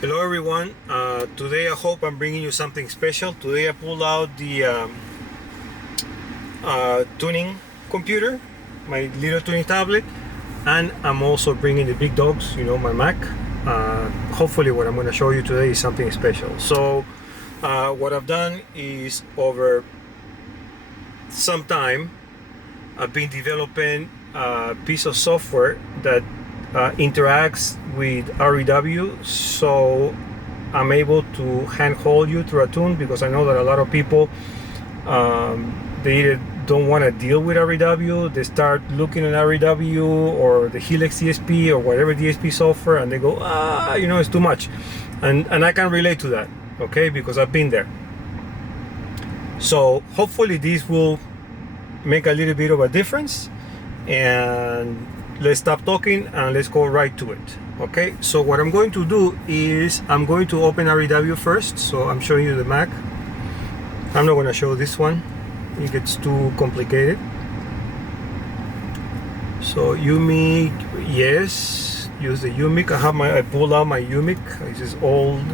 Hello everyone. Today I hope I'm bringing you something special. Today I pulled out the tuning computer, my little tuning tablet, and I'm also bringing the big dogs, my Mac. Hopefully what I'm going to show you today is something special. So what I've done is over some time I've been developing a piece of software that interacts with REW, so I'm able to handhold you through a tune, because I know that a lot of people they either don't want to deal with REW, they start looking at REW or the Helix DSP or whatever DSP software, and they go, it's too much, and I can relate to that, okay, because I've been there. So hopefully this will make a little bit of a difference, and let's stop talking and let's go right to it. Okay, so what I'm going to do is I'm going to open REW first. So I'm showing you the Mac. I'm not going to show this one, it gets too complicated. So UMIC, yes, use the UMIC. I pulled out my UMIC. It's this old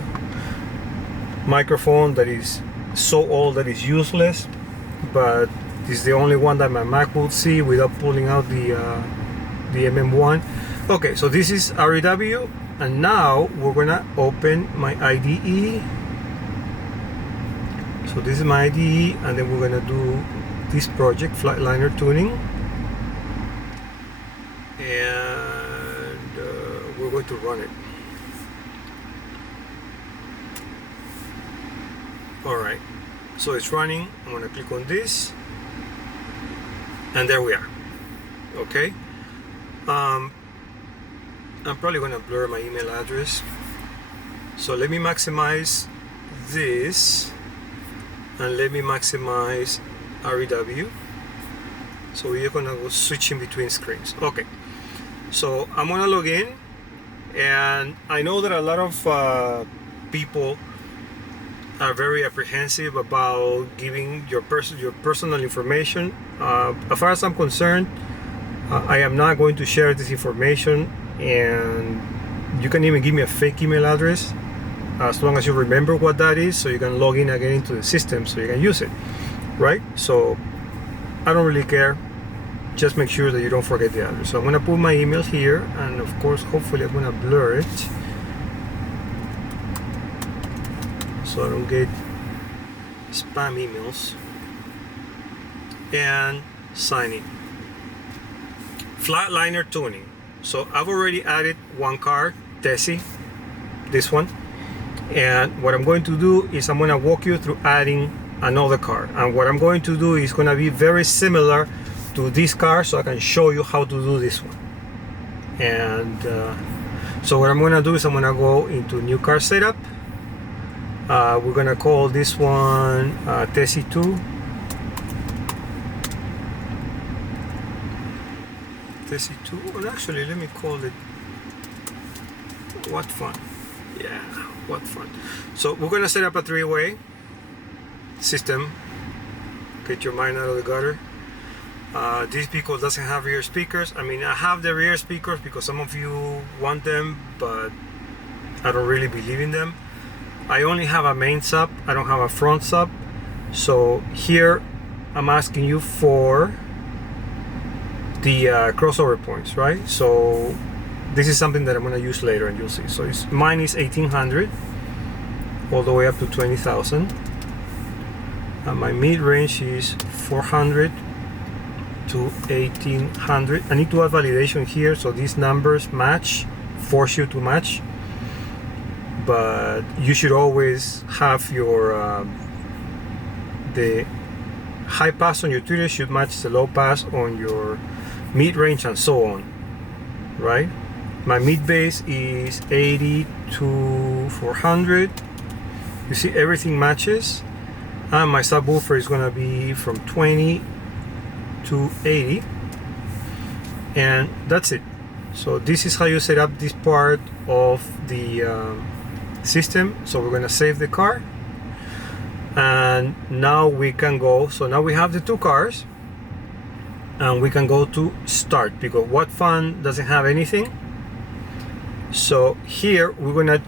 microphone that is so old that it's useless, but this is the only one that my Mac will see without pulling out the MM1. Okay, so this is REW, and now we're gonna open my IDE. So this is my IDE, and then we're gonna do this project, Flatliner Tuning, and we're going to run it. All right, so it's running. I'm gonna click on this, and there we are. Okay. I'm probably gonna blur my email address, so let me maximize this and let me maximize REW. So we're gonna go switching between screens. Okay, so I'm gonna log in, and I know that a lot of people are very apprehensive about giving your personal information. As far as I'm concerned, I am not going to share this information, and you can even give me a fake email address as long as you remember what that is, so you can log in again into the system so you can use it, right? So I don't really care, just make sure that you don't forget the address. So I'm going to put my email here, and of course hopefully I'm going to blur it so I don't get spam emails, and sign in. Flatliner Tuning. So I've already added one card, Tessie, this one, and what I'm going to do is I'm going to walk you through adding another card, and what I'm going to do is going to be very similar to this card, so I can show you how to do this one. And so what I'm going to do is I'm going to go into new card setup. We're going to call this one Tessie 2. Tessie 2, or actually let me call it What Fun. Yeah, What Fun. So we're gonna set up a three-way system. Get your mind out of the gutter. This vehicle doesn't have rear speakers. I mean, I have the rear speakers because some of you want them, but I don't really believe in them. I only have a main sub, I don't have a front sub. So here I'm asking you for the crossover points, right? So this is something that I'm going to use later, and you'll see. So mine is 1800 all the way up to 20,000, and my mid-range is 400 to 1800. I need to add validation here, so these numbers match, force you to match, but you should always have your the high pass on your tweeter should match the low pass on your mid-range, and so on, right? My mid base is 80 to 400. You see, everything matches, and my subwoofer is going to be from 20 to 80, and that's it. So this is how you set up this part of the system. So we're going to save the car, and now we can go. So now we have the two cars, and we can go to start, because What Fun doesn't have anything. So here we're gonna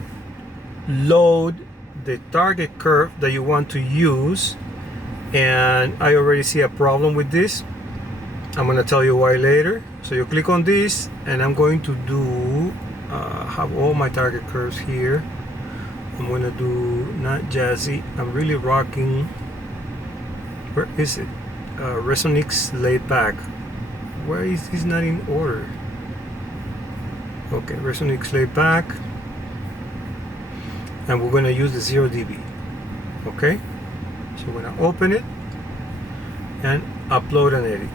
load the target curve that you want to use, and I already see a problem with this. I'm gonna tell you why later. So you click on this, and I'm going to do have all my target curves here. I'm gonna do not jazzy. I'm really rocking. Where is it? Resonix laid back. Where is this not in order? Okay, Resonix laid back, and we're gonna use the 0 dB. Okay, so we're gonna open it and upload and edit.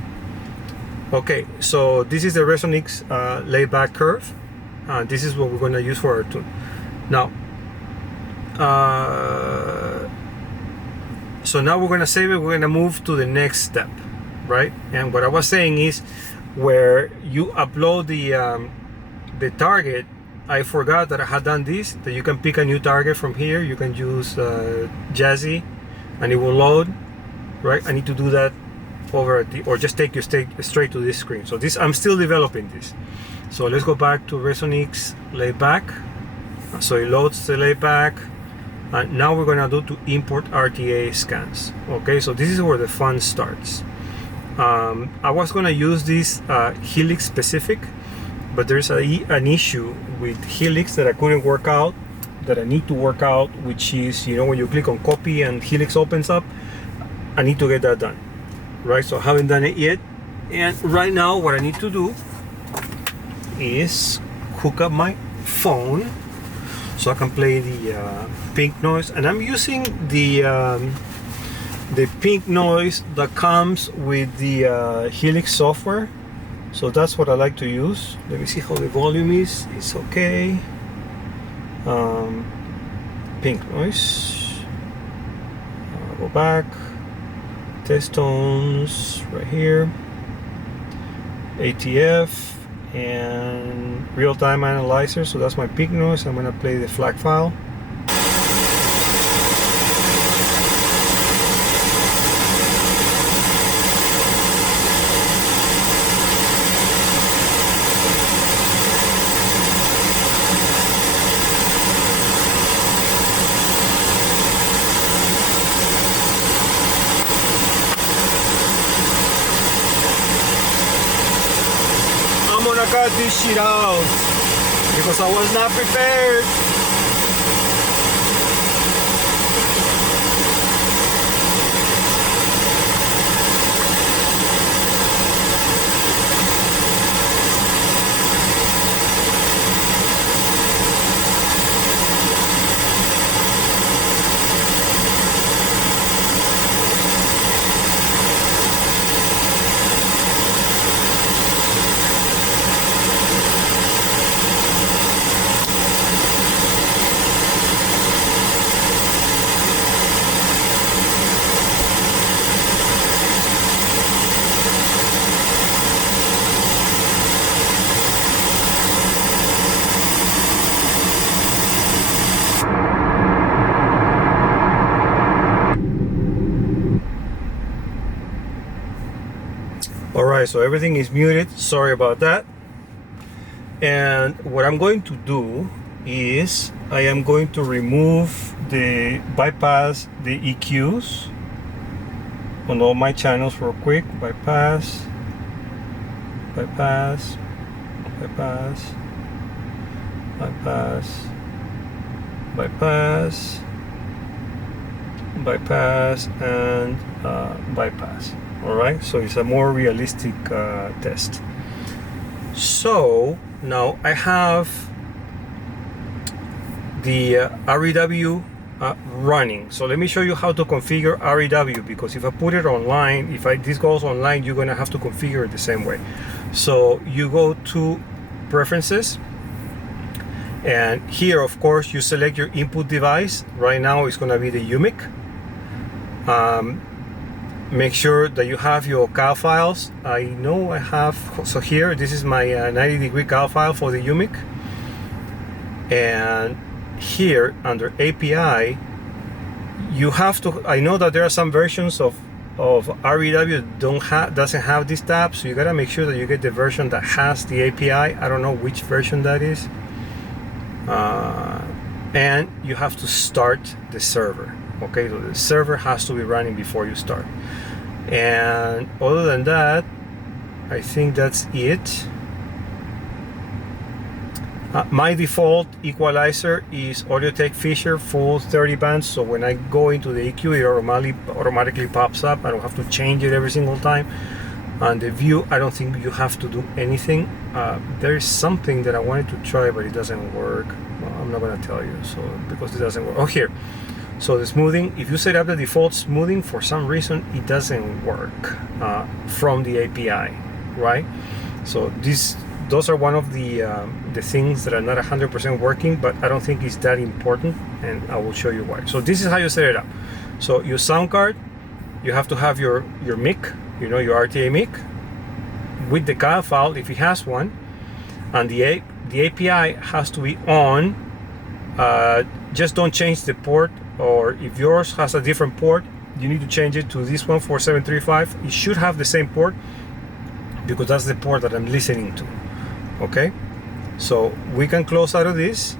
Okay, so this is the Resonix laid back curve. This is what we're gonna use for our tune. Now, so now we're gonna save it. We're gonna move to the next step, right? And what I was saying is, where you upload the target, I forgot that I had done this, that you can pick a new target from here. You can use Jazzy and it will load, right? I need to do that over at the, or just take you straight to this screen. So this, I'm still developing this. So let's go back to Resonix layback. So it loads the layback. And now we're gonna do to import RTA scans. Okay, so this is where the fun starts. I was gonna use this Helix specific, but there's an issue with Helix that I couldn't work out, that I need to work out, which is, you know, when you click on copy and Helix opens up, I need to get that done, right? So I haven't done it yet. And right now what I need to do is hook up my phone so I can play the pink noise. And I'm using the pink noise that comes with the Helix software. So that's what I like to use. Let me see how the volume is. It's okay. Pink noise. Go back. Test tones right here. ATF and real-time analyzer. So that's my pink noise. I'm gonna play the FLAC file. I'm gonna cut this shit out because I was not prepared. Alright, so everything is muted. Sorry about that. And what I'm going to do is I am going to remove the bypass the EQs on all my channels real quick. Bypass, bypass, bypass, bypass, bypass, bypass, and bypass. All right, so it's a more realistic test. So now I have the REW running. So let me show you how to configure REW, because if I put it online, if this goes online, you're gonna have to configure it the same way. So you go to preferences, and here of course you select your input device. Right now it's gonna be the UMIC. Make sure that you have your cal files. I know I have, so here this is my 90-degree cal file for the UMIC, and here under API you have to, I know that there are some versions of REW doesn't have this tab, so you gotta make sure that you get the version that has the API. I don't know which version that is. and you have to start the server. Okay, so the server has to be running before you start. And other than that, I think that's it. My default equalizer is Audio-Tech Fisher full 30 bands, so when I go into the EQ, it automatically pops up. I don't have to change it every single time. And the view, I don't think you have to do anything. There is something that I wanted to try, but it doesn't work. Well, I'm not gonna tell you, so because it doesn't work. Oh, here. So the smoothing, if you set up the default smoothing, for some reason it doesn't work from the API, right? So those are one of the things that are not 100% working, but I don't think it's that important, and I will show you why. So this is how you set it up. So your sound card, you have to have your mic, you know, your RTA mic with the cal file if it has one, and the API has to be on. Just don't change the port, or if yours has a different port, you need to change it to this one, 4735. It should have the same port because that's the port that I'm listening to. Okay, so we can close out of this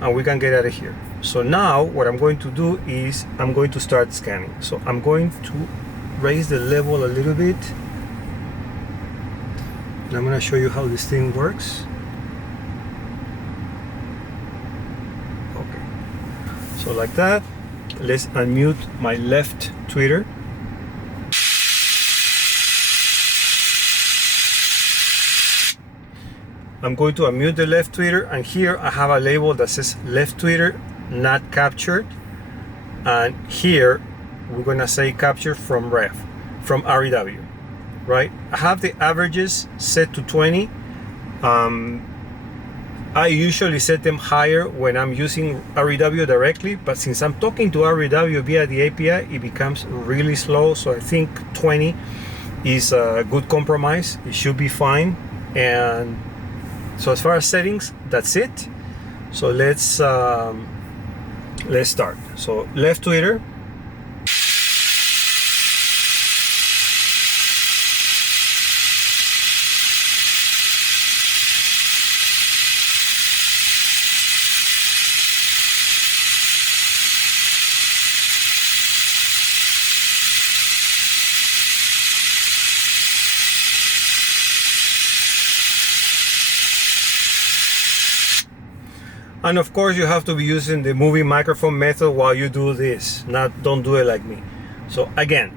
and we can get out of here. So now what I'm going to do is I'm going to start scanning. So I'm going to raise the level a little bit, and I'm going to show you how this thing works. Okay, so like that. Let's unmute my left tweeter. I'm going to unmute the left tweeter, and here I have a label that says left tweeter not captured, and here we're gonna say captured from REW, right? I have the averages set to 20. I usually set them higher when I'm using REW directly, but since I'm talking to REW via the API, it becomes really slow. So I think 20 is a good compromise. It should be fine. And so as far as settings, that's it. So let's start. So left tweeter. And of course you have to be using the moving microphone method while you do this. Don't do it like me. So again,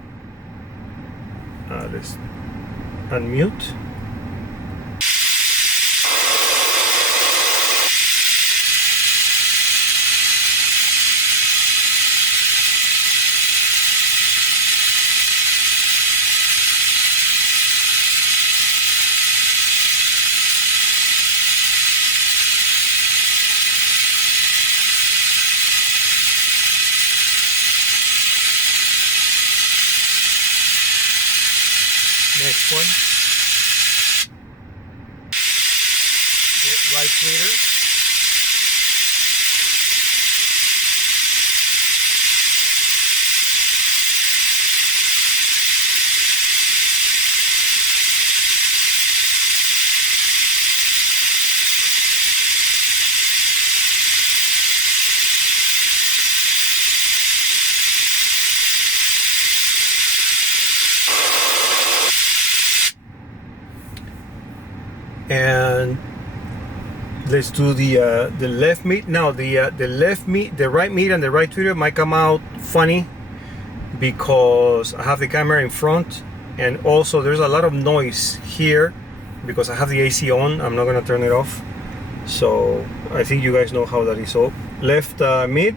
let's unmute. Next one, the right tweeter. And let's do the left mid. Now the left mid, the right mid and the right tweeter might come out funny because I have the camera in front, and also there's a lot of noise here because I have the AC on. I'm not gonna turn it off. So I think you guys know how that is. So left mid.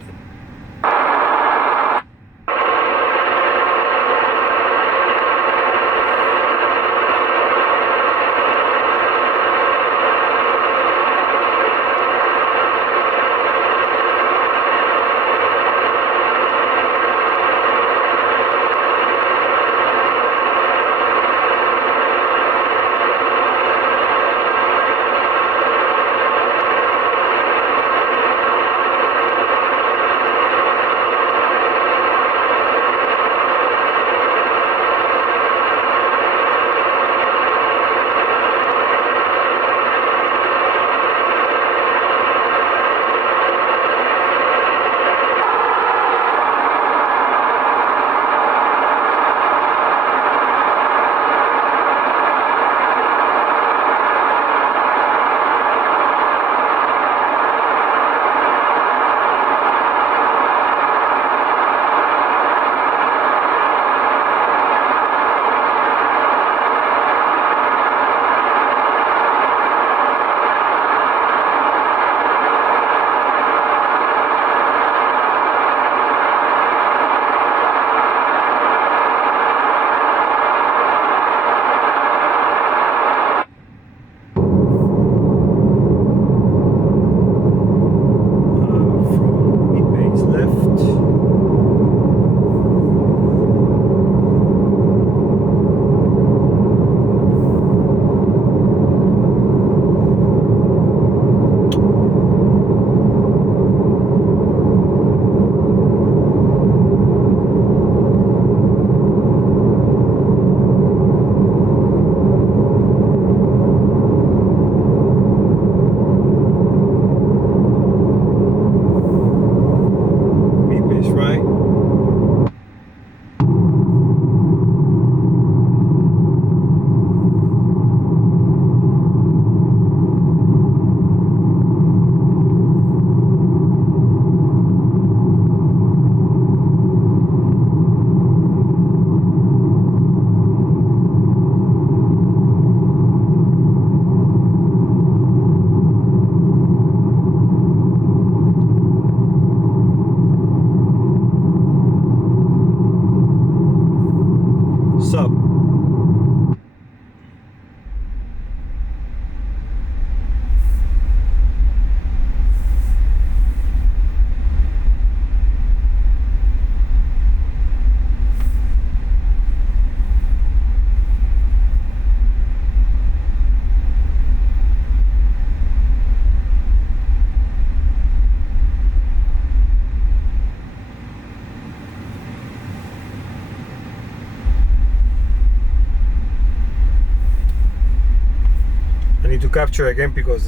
to capture again because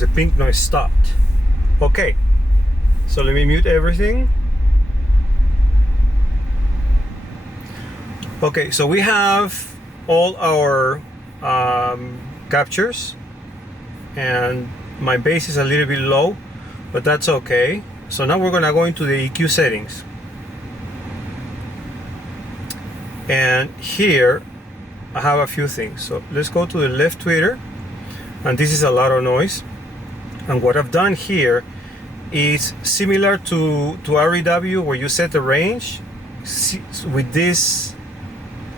the pink noise stopped. Okay, so let me mute everything. Okay, so we have all our captures, and my bass is a little bit low, but that's okay. So now we're gonna go into the EQ settings, and here I have a few things. So let's go to the left tweeter, and this is a lot of noise. And what I've done here is similar to REW, where you set the range. With this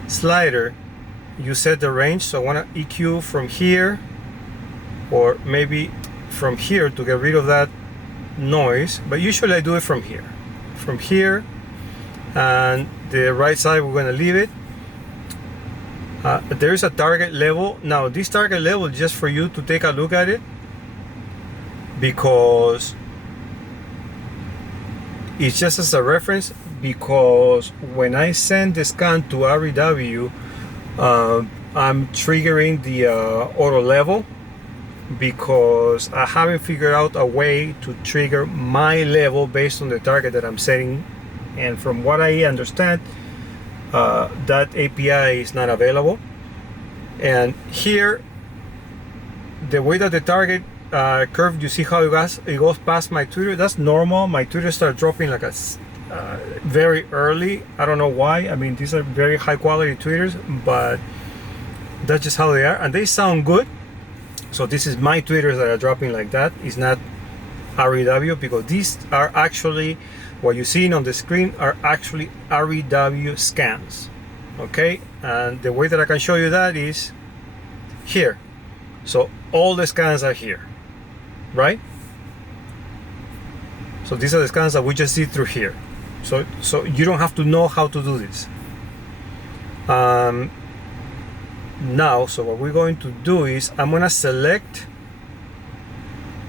slider, you set the range. So I want to EQ from here, or maybe from here, to get rid of that noise. But usually I do it from here. From here, and the right side we're going to leave it. There is a target level. Now this target level is just for you to take a look at it, because it's just as a reference. Because when I send the scan to REW, I'm triggering the auto level, because I haven't figured out a way to trigger my level based on the target that I'm setting. And from what I understand, that API is not available. And here, the way that the target curve, you see how it goes past my tweeter. That's normal. My tweeter starts dropping like a very early. I don't know why. I mean, these are very high quality tweeters, but that's just how they are, and they sound good. So this is my tweeters that are dropping like that. It's not REW, because these are actually, what you're seeing on the screen are actually REW scans. Okay, and the way that I can show you that is here. So all the scans are here, right? So these are the scans that we just did through here. So you don't have to know how to do this. Now, so what we're going to do is I'm gonna select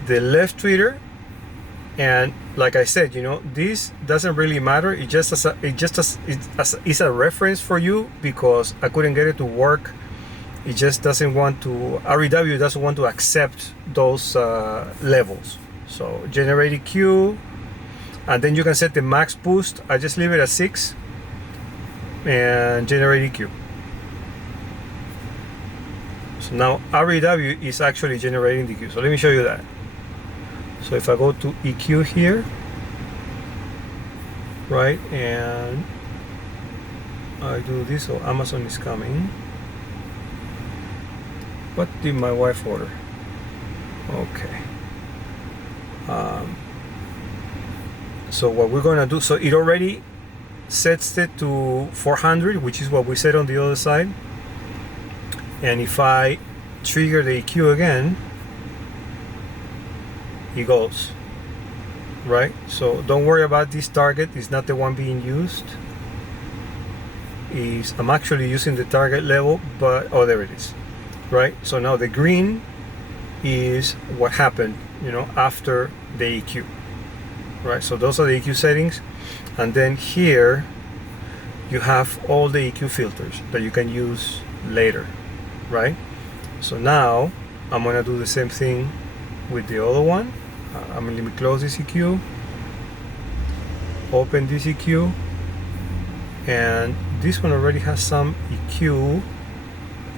the left tweeter, and like I said, you know, this doesn't really matter. It's a reference for you, because I couldn't get it to work. It just doesn't want to, REW doesn't want to accept those levels. So generate EQ, and then you can set the max boost. I just leave it at 6, and generate EQ. So now REW is actually generating the EQ. So let me show you that. So if I go to EQ here, right, and I do this, so Amazon is coming. What did my wife order? Okay. So what we're gonna do, so it already sets it to 400, which is what we set on the other side. And if I trigger the EQ again, it goes, right? So don't worry about this target. It's not the one being used. I'm actually using the target level, but oh, there it is, right? So now the green is what happened, you know, after the EQ, right? So those are the EQ settings, and then here you have all the EQ filters that you can use later, right? So now I'm gonna do the same thing with the other one. I'm gonna let me close this EQ, open this EQ, and this one already has some EQ.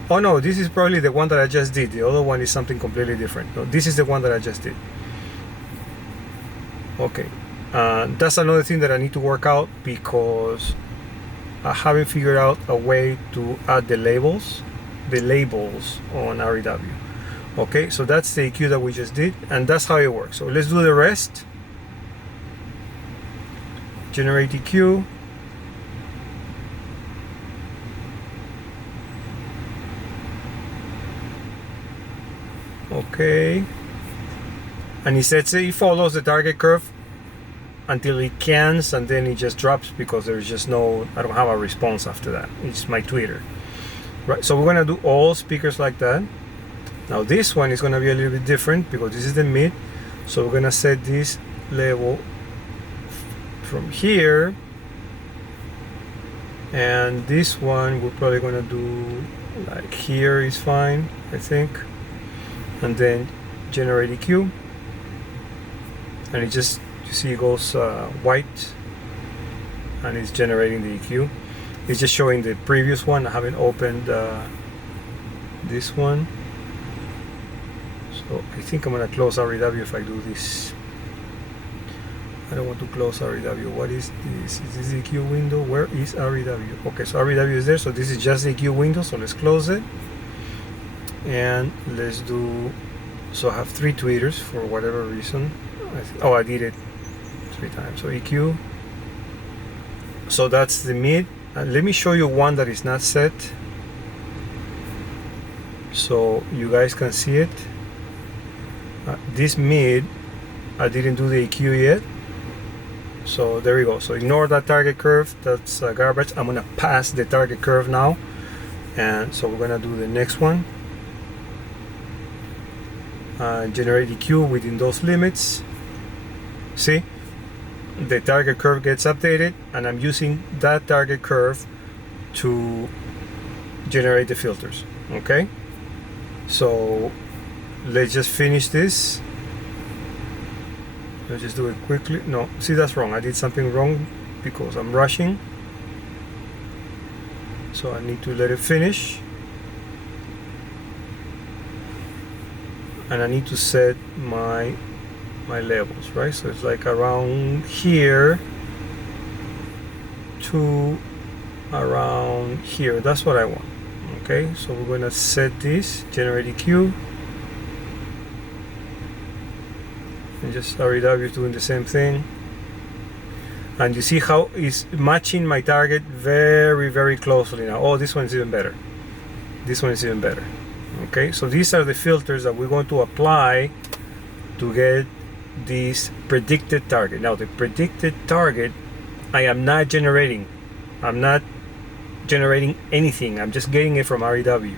Oh no, this is probably the one that I just did. The other one is something completely different. No, this is the one that I just did. Okay, that's another thing that I need to work out, because I haven't figured out a way to add the labels on REW. Okay, so that's the EQ that we just did, and that's how it works. So let's do the rest. Generate EQ. Okay, and it follows the target curve until it cans, and then it just drops, because there's just I don't have a response after that. It's my tweeter, right? So we're gonna do all speakers like that. Now this one is gonna be a little bit different, because this is the mid. So we're gonna set this level from here And this one we're probably gonna do like here is fine, I think. And then generate EQ, and it just, you see it goes white, and it's generating the EQ. It's just showing the previous one. I haven't opened this one, so I think I'm gonna close REW if I do this. I don't want to close REW. What is this? Is this the EQ window? Where is REW? Okay, so REW is there, so this is just the EQ window, so let's close it. And let's do, so I have 3 tweeters for whatever reason. I did it 3 times. So EQ. So that's the mid. Let me show you one that is not set, so you guys can see it. This mid, I didn't do the EQ yet. So there we go. So ignore that target curve. That's garbage. I'm gonna pass the target curve now, and so we're gonna do the next one. Generate EQ within those limits. See, the target curve gets updated, and I'm using that target curve to generate the filters. Okay, so let's just finish this. Let's just do it quickly. No, see, that's wrong. I did something wrong because I'm rushing, so I need to let it finish. And I need to set my levels, right? So it's like around here to around here. That's what I want. Okay, so we're gonna set this, generate EQ, and just REW is doing the same thing. And you see how it's matching my target very, very closely now. Oh, this one's even better. This one is even better. Okay, so these are the filters that we're going to apply to get this predicted target. Now the predicted target, I am not generating. I'm not generating anything. I'm just getting it from REW.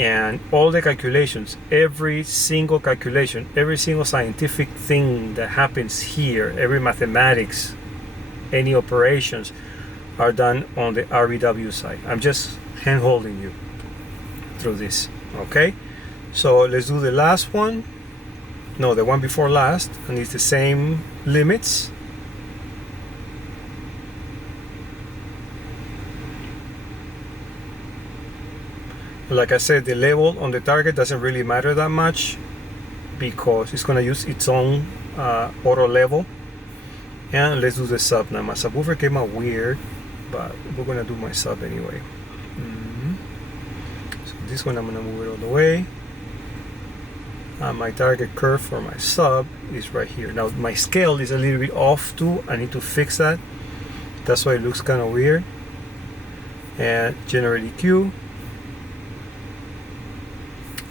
And all the calculations, every single calculation, every single scientific thing that happens here, every mathematics, any operations are done on the REW side. I'm just hand holding you through this. Okay, so let's do the last one. No, the one before last, and it's the same limits. Like I said, the level on the target doesn't really matter that much because it's going to use its own auto level. And let's do the sub now. My subwoofer came out weird, but we're going to do my sub anyway. So this one I'm going to move it all the way. My target curve for my sub is right here. Now my scale is a little bit off too. I need to fix that. That's why it looks kind of weird. And generate EQ.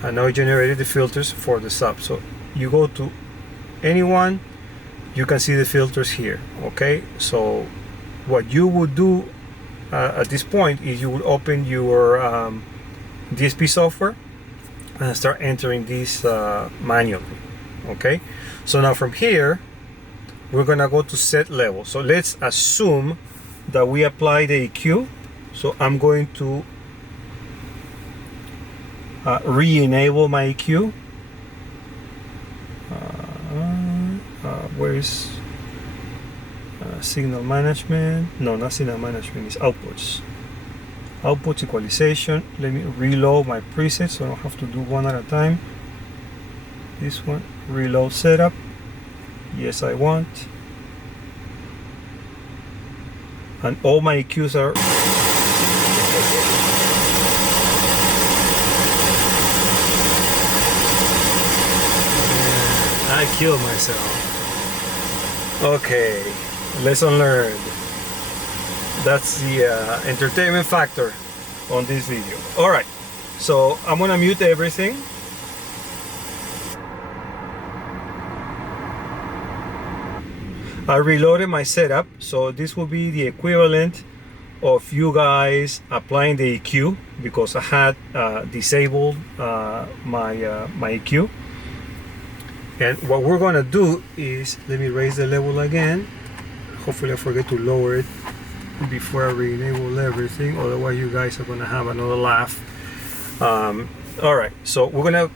And now I generated the filters for the sub. So you go to anyone, you can see the filters here. Okay, so what you would do at this point is you would open your DSP software and start entering these manually. Okay, so now from here we're gonna go to set level. So let's assume that we apply the EQ. So I'm going to re-enable my EQ. Where is signal management? No, not signal management, it's outputs. Outputs equalization. Let me reload my presets so I don't have to do one at a time. This one, reload setup. Yes, I want. And all my EQs are I killed myself. Okay, lesson learned. That's the entertainment factor on this video. All right, so I'm gonna mute everything. I reloaded my setup, so this will be the equivalent of you guys applying the EQ because I had disabled my EQ. And what we're gonna do is, let me raise the level again. Hopefully I forget to lower it. before I re-enable everything, otherwise you guys are gonna have another laugh. All right, so we're gonna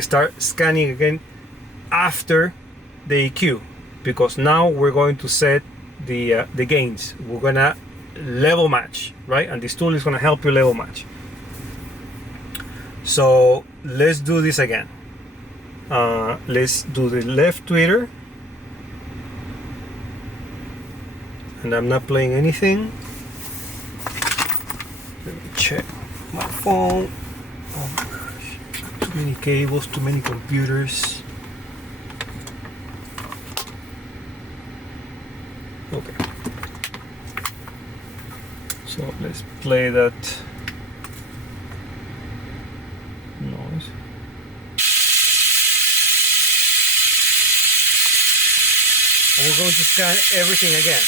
start scanning again after the EQ, because now we're going to set the gains. We're gonna level match, right? And this tool is gonna help you level match. So let's do this again. Let's do the left tweeter, and I'm not playing anything. Let me check my phone. Oh my gosh, too many cables, too many computers. Okay, so let's play that noise. And we're going to scan everything again.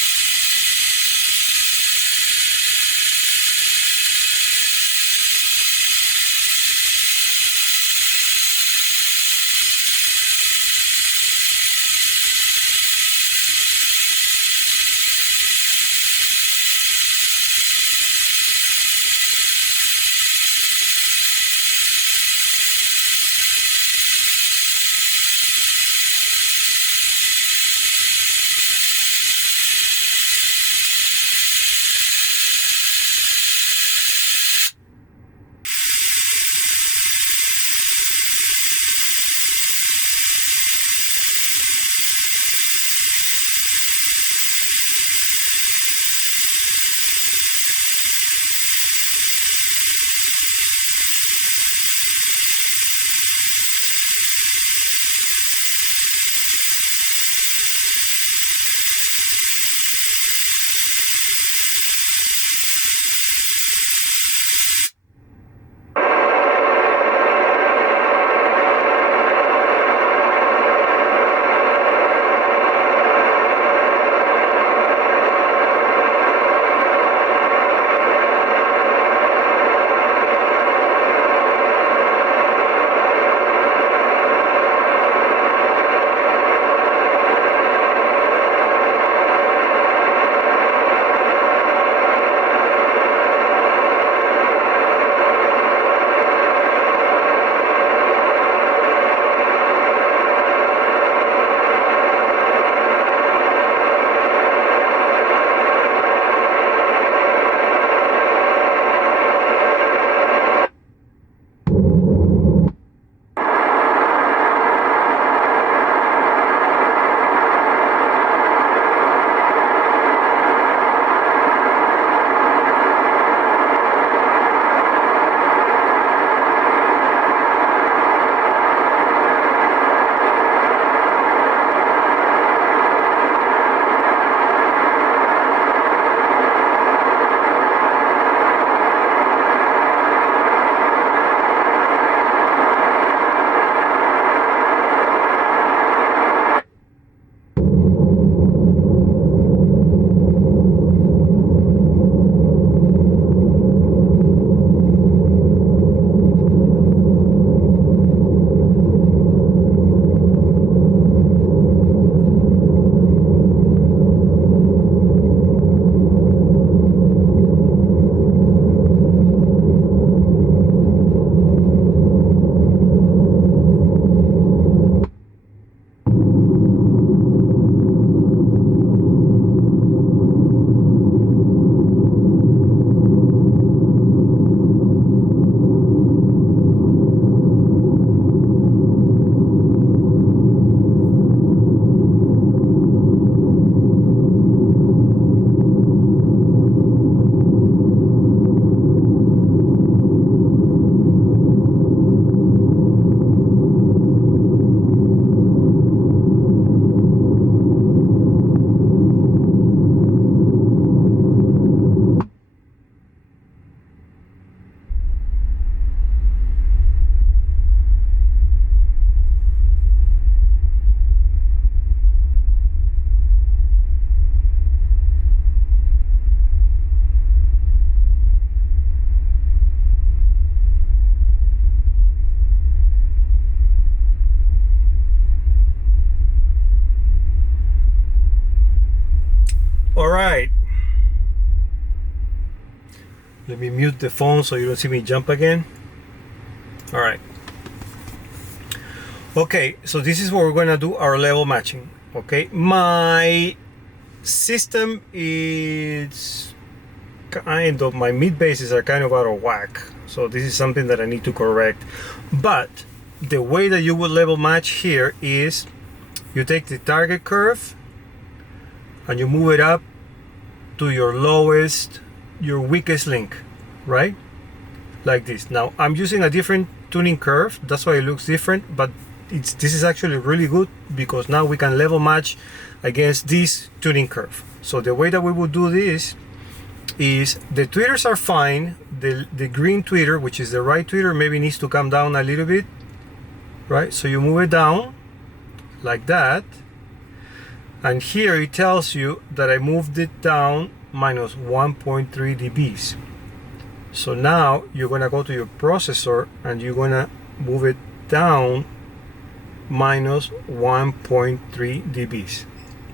All right. me mute the phone so you don't see me jump again. All right. Okay, so this is what we're gonna do our level matching. Okay, my system is kind of, my mid basses are kind of out of whack. So this is something that I need to correct. But the way that you would level match here is you take the target curve and you move it up to your lowest, your weakest link, right? Like this. Now I'm using a different tuning curve, that's why it looks different, but this is actually really good because now we can level match against this tuning curve. So the way that we would do this is the tweeters are fine. The green tweeter, which is the right tweeter, maybe needs to come down a little bit, right? So you move it down like that, and here it tells you that I moved it down minus 1.3 dBs. So now you're gonna go to your processor and you're gonna move it down minus 1.3 dBs.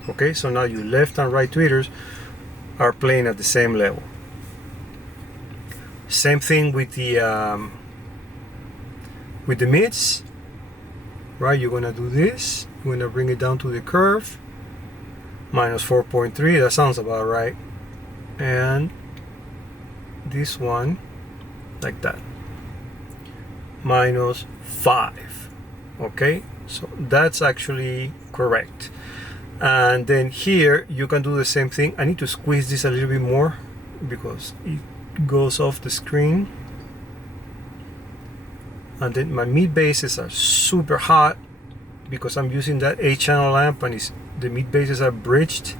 Okay, so now your left and right tweeters are playing at the same level. Same thing with the mids, right? You're gonna do this. You're gonna bring it down to the curve, minus 4.3. That sounds about right. And this one, like that, minus 5. Okay, so that's actually correct. And then here you can do the same thing. I need to squeeze this a little bit more because it goes off the screen. And then my mid basses are super hot because I'm using that 8-channel amp and the mid basses are bridged,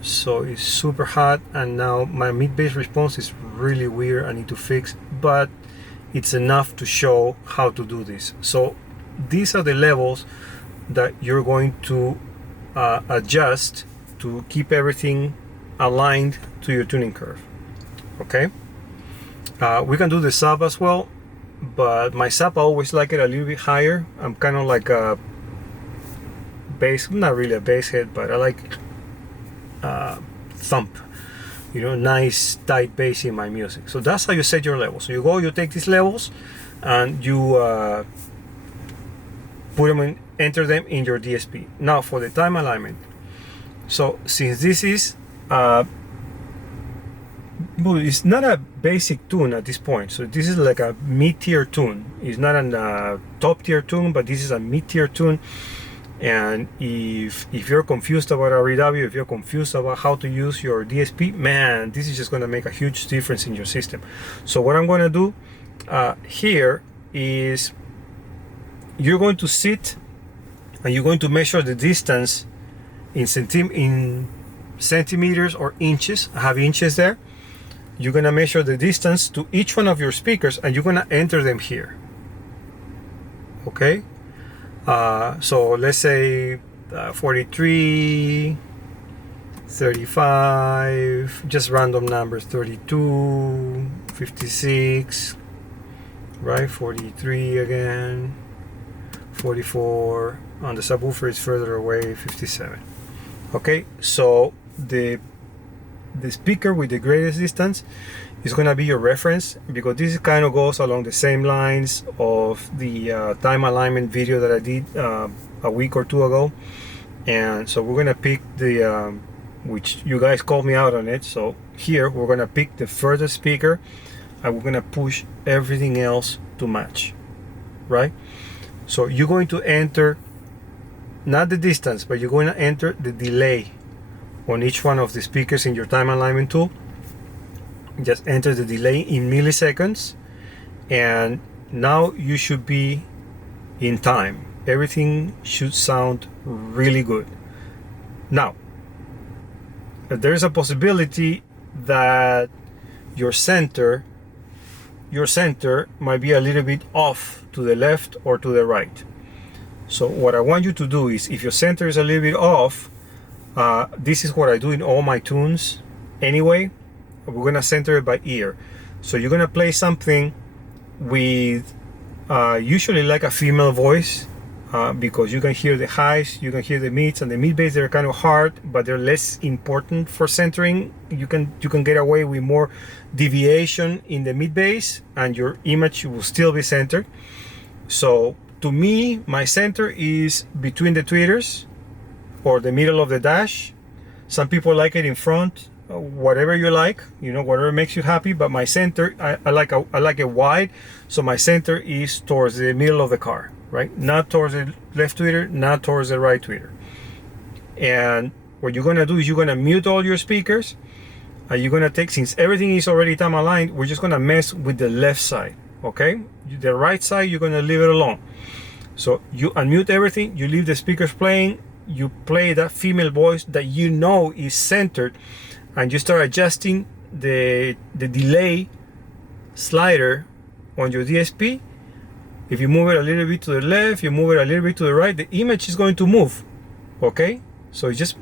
so it's super hot. And now my mid bass response is really weird. I need to fix, but it's enough to show how to do this. So these are the levels that you're going to adjust to keep everything aligned to your tuning curve. Okay, we can do the sub as well, but my sub I always like it a little bit higher. I'm kind of like a bass, not really a bass head, but I like thump, you know, nice tight bass in my music. So that's how you set your levels. So you take these levels and you put them in, enter them in your DSP. Now for the time alignment. So since this is well, it's not a basic tune at this point, so this is like a mid-tier tune. It's not a top-tier tune, but this is a mid-tier tune. And if you're confused about REW, if you're confused about how to use your DSP, man, this is just going to make a huge difference in your system. So what I'm going to do here is you're going to sit and you're going to measure the distance in centimeters or inches. I have inches there. You're gonna measure the distance to each one of your speakers and you're gonna enter them here. Okay, so let's say 43, 35, just random numbers, 32, 56, right, 43 again, 44, on the subwoofer is further away, 57. Okay, so the speaker with the greatest distance is going to be your reference, because this kind of goes along the same lines of the time alignment video that I did a week or two ago. And so we're going to pick the which you guys called me out on it, so here we're going to pick the furthest speaker and we're going to push everything else to match, right? So you're going to enter not the distance, but you're going to enter the delay on each one of the speakers in your time alignment tool. Just enter the delay in milliseconds, and now you should be in time. Everything should sound really good. Now, there's a possibility that your center might be a little bit off to the left or to the right. So what I want you to do is, if your center is a little bit off, this is what I do in all my tunes anyway. We're gonna center it by ear. So you're gonna play something with usually like a female voice, because you can hear the highs, you can hear the mids, and the mid bass, they're kind of hard, but they're less important for centering. You can get away with more deviation in the mid bass, and your image will still be centered. So to me, my center is between the tweeters or the middle of the dash. Some people like it in front, whatever you like, whatever makes you happy. But my center, I like it wide, so my center is towards the middle of the car, right? Not towards the left tweeter, not towards the right tweeter. And what you're gonna do is you're gonna mute all your speakers, and you're gonna take, since everything is already time aligned, we're just gonna mess with the left side, okay? The right side, you're gonna leave it alone. So you unmute everything, you leave the speakers playing, you play that female voice that you know is centered, and you start adjusting the delay slider on your DSP. If you move it a little bit to the left, you move it a little bit to the right, the image is going to move, okay? So just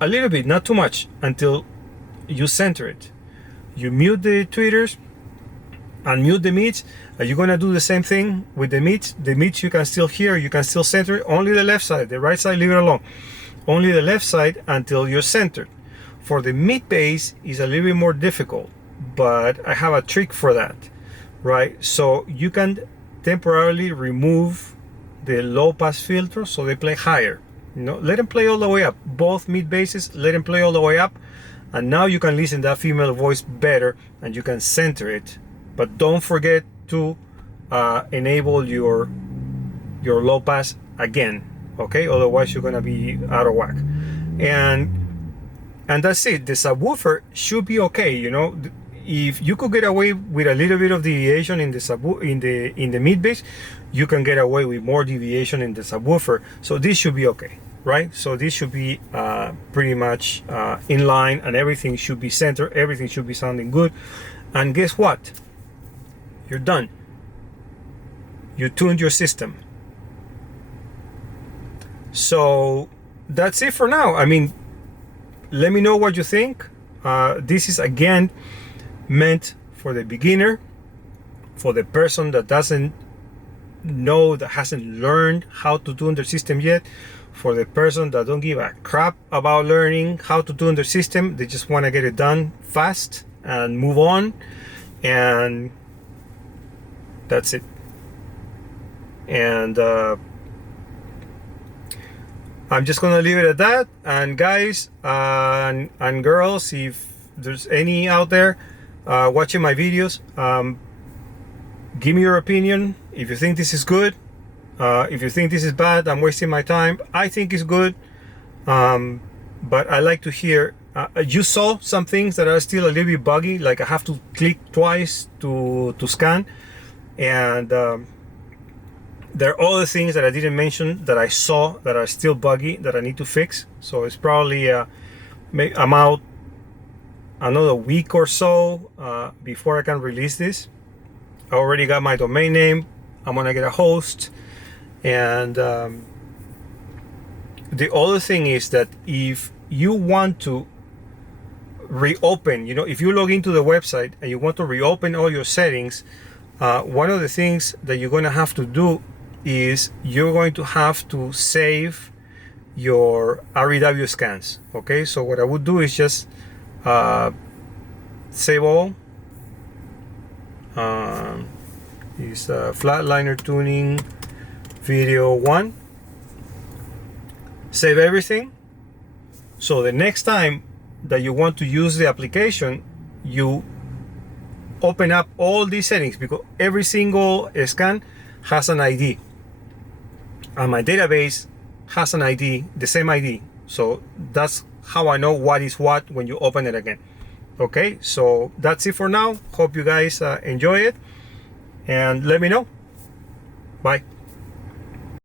a little bit, not too much, until you center it. You mute the tweeters, unmute the mids, and you're gonna do the same thing with the mids. The mids you can still hear, you can still center it. Only the left side, the right side, leave it alone. Only the left side until you're centered. For the mid bass is a little bit more difficult, but I have a trick for that, right? So you can temporarily remove the low pass filter so they play higher. Let them play all the way up. Both mid basses, let them play all the way up, and now you can listen to that female voice better, and you can center it. But don't forget to enable your low pass again, okay? Otherwise you're gonna be out of whack. And that's it. The subwoofer should be okay. If you could get away with a little bit of deviation in the mid bass, you can get away with more deviation in the subwoofer. So this should be okay, right? So this should be pretty much in line, and everything should be centered. Everything should be sounding good. And guess what? You're done. You tuned your system. So that's it for now. I mean, let me know what you think. This is again meant for the beginner, for the person that doesn't know, that hasn't learned how to tune their system yet, for the person that don't give a crap about learning how to tune their system. They just want to get it done fast and move on, and that's it. And I'm just gonna leave it at that. And guys and girls, if there's any out there watching my videos, give me your opinion. If you think this is good, if you think this is bad, I'm wasting my time. I think it's good, but I like to hear. You saw some things that are still a little bit buggy, like I have to click twice to scan, and there are other things that I didn't mention that I saw that are still buggy that I need to fix. So it's probably I'm out another week or so before I can release this. I already got my domain name. I'm gonna get a host, and the other thing is that if you want to reopen, if you log into the website and you want to reopen all your settings, one of the things that you're going to have to do is you're going to have to save your REW scans. Okay, so what I would do is just save all. Is flatliner tuning video 1. Save everything. So the next time that you want to use the application, you open up all these settings, because every single scan has an ID, and my database has an ID, the same ID. So that's how I know what is what when you open it again. Okay, so that's it for now. Hope you guys enjoy it, and let me know. Bye.